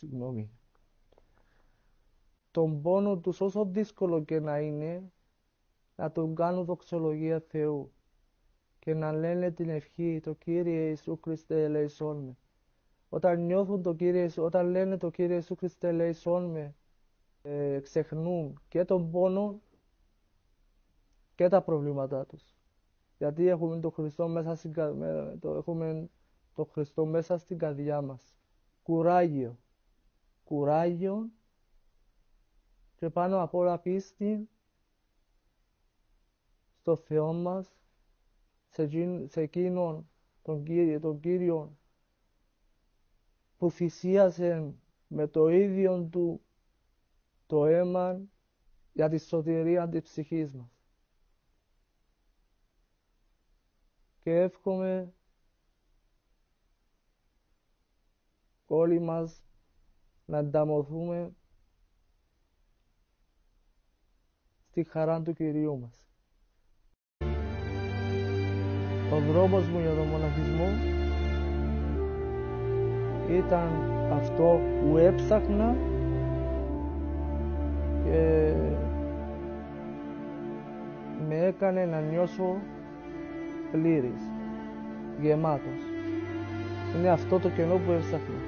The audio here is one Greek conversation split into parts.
συγγνώμη, τον πόνο τους, όσο δύσκολο και να είναι, να τον κάνουν δοξολογία Θεού και να λένε την ευχή, το Κύριε Ιησού Χριστέ ελέησόν με. Όταν νιώθουν όταν λένε το Κύριε Ιησού Χριστέ ελέησόν με, ξεχνούν και τον πόνο και τα προβλήματά τους. Γιατί έχουμε τον Χριστό μέσα στην καρδιά μας. Κουράγιο και πάνω απ' όλα πίστη στο Θεό μας, σε εκείνον τον Κύριο που θυσίασε με το ίδιο του το αίμα για τη σωτηρία της ψυχής μας. Και εύχομαι όλοι μας να ανταμωθούμε στη χαρά του Κυρίου μας. Ο δρόμος μου για τον μοναχισμό ήταν αυτό που έψαχνα και με έκανε να νιώσω πλήρης, γεμάτος. Είναι αυτό το κενό που έψαχνα.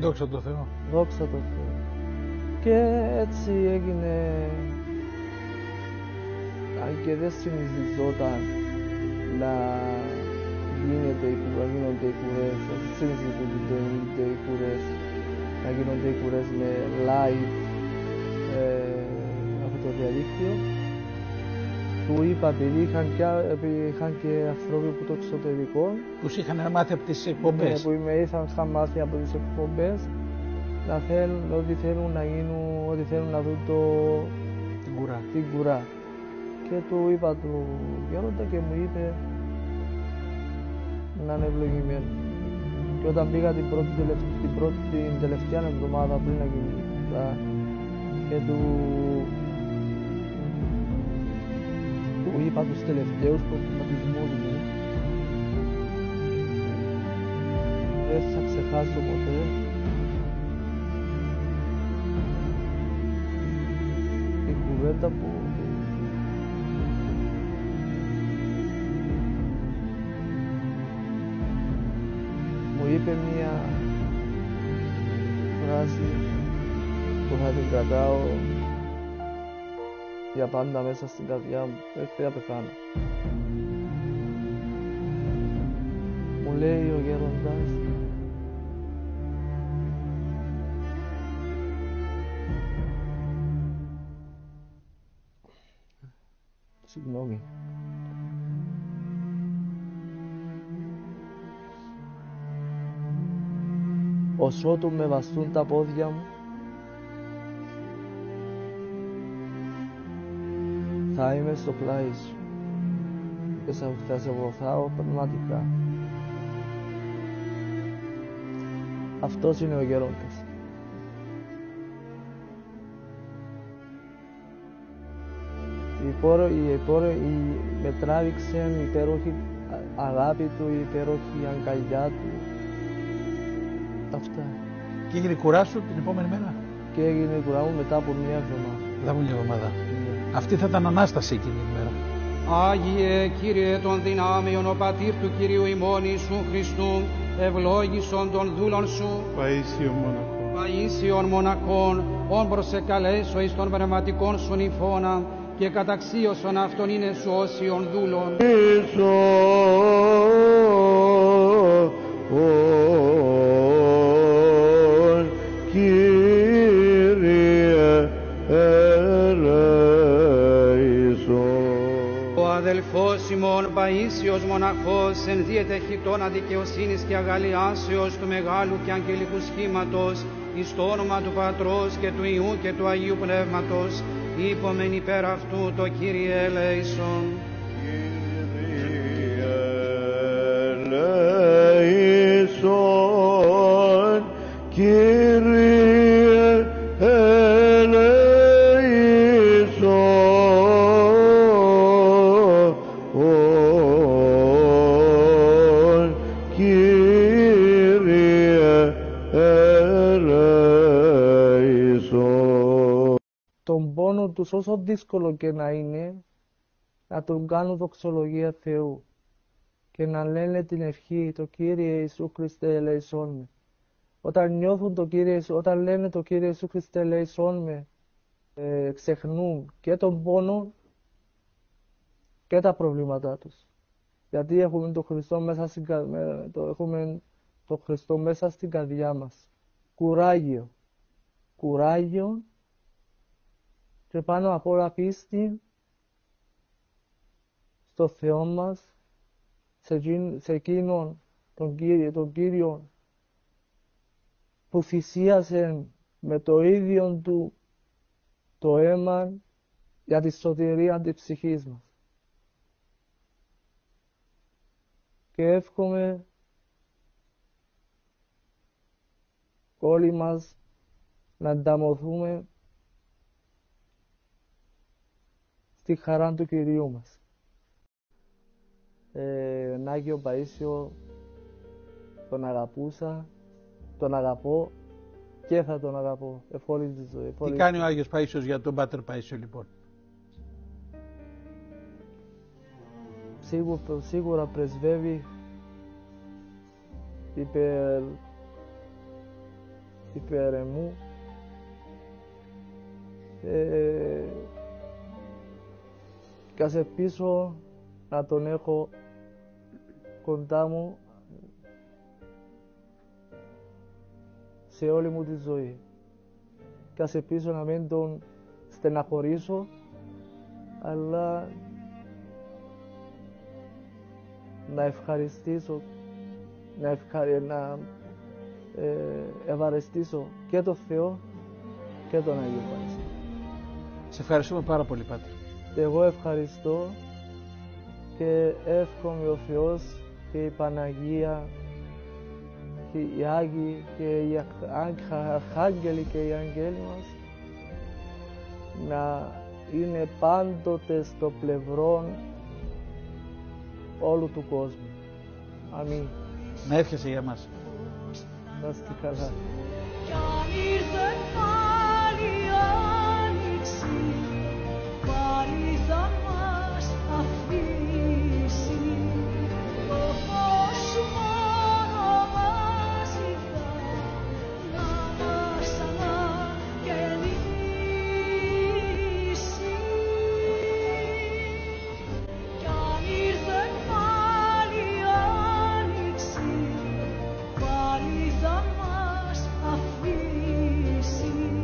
Δόξα τω Θεώ. Δόξα τω Θεώ. Και έτσι έγινε, αν και δεν συνηθιζόταν να γίνονται οι κουρές, δεν συνηθίζονται οι κουρές, να γίνονται οι κουρές με live από το διαδίκτυο. Του είπα, επειδή είχαν και ανθρώποι που το εξωτερικό, που είχαν μάθει από τις εκπομπές. Που είχαν μάθει από τις εκπομπές, ότι θέλουν να γίνουν, ότι θέλουν να δουν την κουρά. Και του είπα του Γέροντα και μου είπε να είναι ευλογημένο. Και όταν πήγα την τελευταία εβδομάδα πριν να γίνει η κουρά και του είπα τους τελευταίους προβληματισμούς μου, δεν θα ξεχάσω ποτέ την κουβέντα που μου είπε μια φράση που θα την κρατάω για πάντα μέσα στην καρδιά μου, μέχρι να πεθάνω. Μου λέει ο Γέροντας, συγγνώμη, οσότου με βαστούν τα πόδια μου, θα είμαι στο πλάι σου και θα σε βοηθάω πραγματικά. Αυτός είναι ο Γέροντας. Με τράβηξε η υπέροχη αγάπη του, η υπέροχη αγκαλιά του. Αυτά. Και έγινε κουρά σου την επόμενη μέρα. Και έγινε κουρά μου μετά από μια εβδομάδα. Μετά από μια εβδομάδα. Αυτή θα ήταν Ανάσταση εκείνη την μέρα. Άγιε Κύριε των δυνάμεων, ο Πατήρ του Κυρίου ημών Ιησού Χριστού, ευλόγησον των δούλων σου, Παΐσιον μοναχών, όν προσεκαλέσω εις των πνευματικών σου νηφώνα, και καταξίωσον αυτόν είναι σου όσιον δούλων. Αδελφός ημών Παΐσιος μοναχός, εν διετεχητώνα δικαιοσύνης και αγαλιάσεως του μεγάλου και αγγελικού σχήματος, εις το όνομα του Πατρός και του Υιού και του Αγίου Πνεύματος, είπομεν υπέρ αυτού το Κύριε ελέησον. Κύριε ελέησον, Κύριε ελέησον, Κύριε ελέησον. Τον πόνο τους, όσο δύσκολο και να είναι, να τον κάνουν δοξολογία Θεού και να λένε την ευχή, το Κύριε Ιησού Χριστέ ελέησόν με. Όταν νιώθουν το Κύριε, όταν λένε το Κύριε Ιησού Χριστέ ελέησόν με, ξεχνούν και τον πόνο και τα προβλήματά τους. Γιατί έχουμε τον Χριστό μέσα έχουμε τον Χριστό μέσα στην καρδιά μας. Κουράγιο. Κουράγιο και πάνω απ' όλα πίστη στο Θεό μας, σε εκείνον τον Κύριο που θυσίασε με το ίδιο του το αίμα για τη σωτηρία της ψυχής μας. Και εύχομαι όλοι μας να ανταμωθούμε στη χαρά του Κυρίου μας. Άγιο Παΐσιο τον αγαπούσα, τον αγαπώ και θα τον αγαπώ εφ' όλη τη ζωή. Τι κάνει ο Άγιος Παΐσιος για τον Πάτερ Παΐσιο λοιπόν? Σίγουρα πρεσβεύει υπέρ εμού και ας ελπίσω να τον έχω κοντά μου σε όλη μου τη ζωή και ας ελπίσω να μην τον στεναχωρήσω, αλλά να ευχαριστήσω, να ευχαριστήσω και τον Θεό και τον Άγιο Παΐσιο. Σε ευχαριστούμε πάρα πολύ, Πάτερ. Εγώ ευχαριστώ και εύχομαι ο Θεός και η Παναγία και οι Άγιοι και οι Αρχάγγελοι και οι Αγγέλοι μας να είναι πάντοτε στο πλευρό όλου του κόσμου. Αμήν. Να εύχεσαι για μας. Να είστε καλά. Πάλι θα μας αφήσει.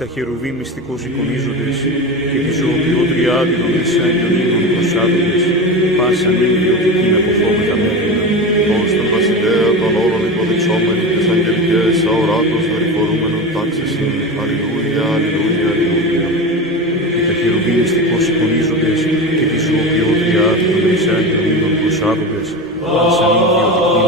Τα χερουβί μυστικώς εικονίζοντες και τη ζωοποιό τριάδη των μεσαίων ύμνων προσάδοντες, πάσαν ύμνιωτικήν αποφόμετα μέρημνα, ως τον βασιλέα των όλων υποδεξόμενοι τις αγγελικές αοράτος δορυφορούμενων τάξεσιν, αλληλούια, αλληλούια, αλληλούια. Και τα χερουβί μυστικώς εικονίζοντες και τη ζωοποιό τριάδη των μεσαίων ύμνων προσάδοντες, πάσαν ύμνιωτικήν